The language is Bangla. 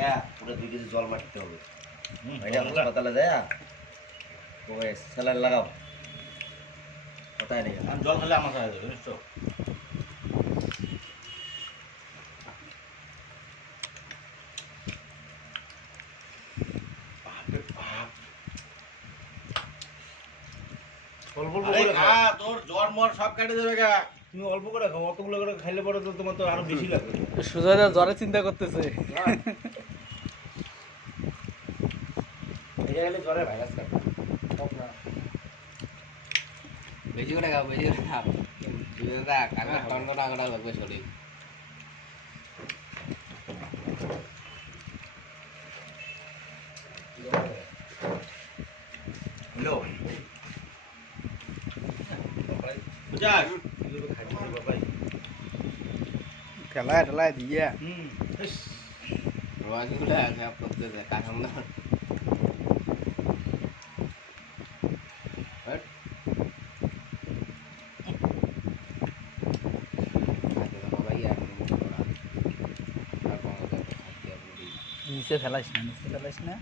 খায়া পুরো 2 কেজি জল মারতে হবে। এটা হাসপাতালে যায় ওই স্যালাইন লাগাও। কোথায় নেই আমি জল খেলে আমার খাওয়া যাবে জানিস তো। বাপরে বাপ। অল্প অল্প আরে করে খা, খাও। তোর জ্বর মর সব কেটে দেবে গা। তুমি অল্প করে খাও, অতগুলো করে খাইলে পরে তো তোমার তো আরো বেশি লাগবে। সুজয়দা জ্বরে চিন্তা করতেছে। এটা গেলে জ্বরে ভাইরাস কাটবে হোক না। বেশি করে খাও বেশি করে খাও সুজয়দা কালকে টনটনা করা লাগবে শরীর হ্যালো বুঝাস এইভাবে খাইতে হবে বাবাই। ঠেলায় ঠেলায় দিয়ে ইস, রোয়াগুলো সব করতেছে কাঠাম না নিচে ফেলাইস না, নিচে ফেলাইস না।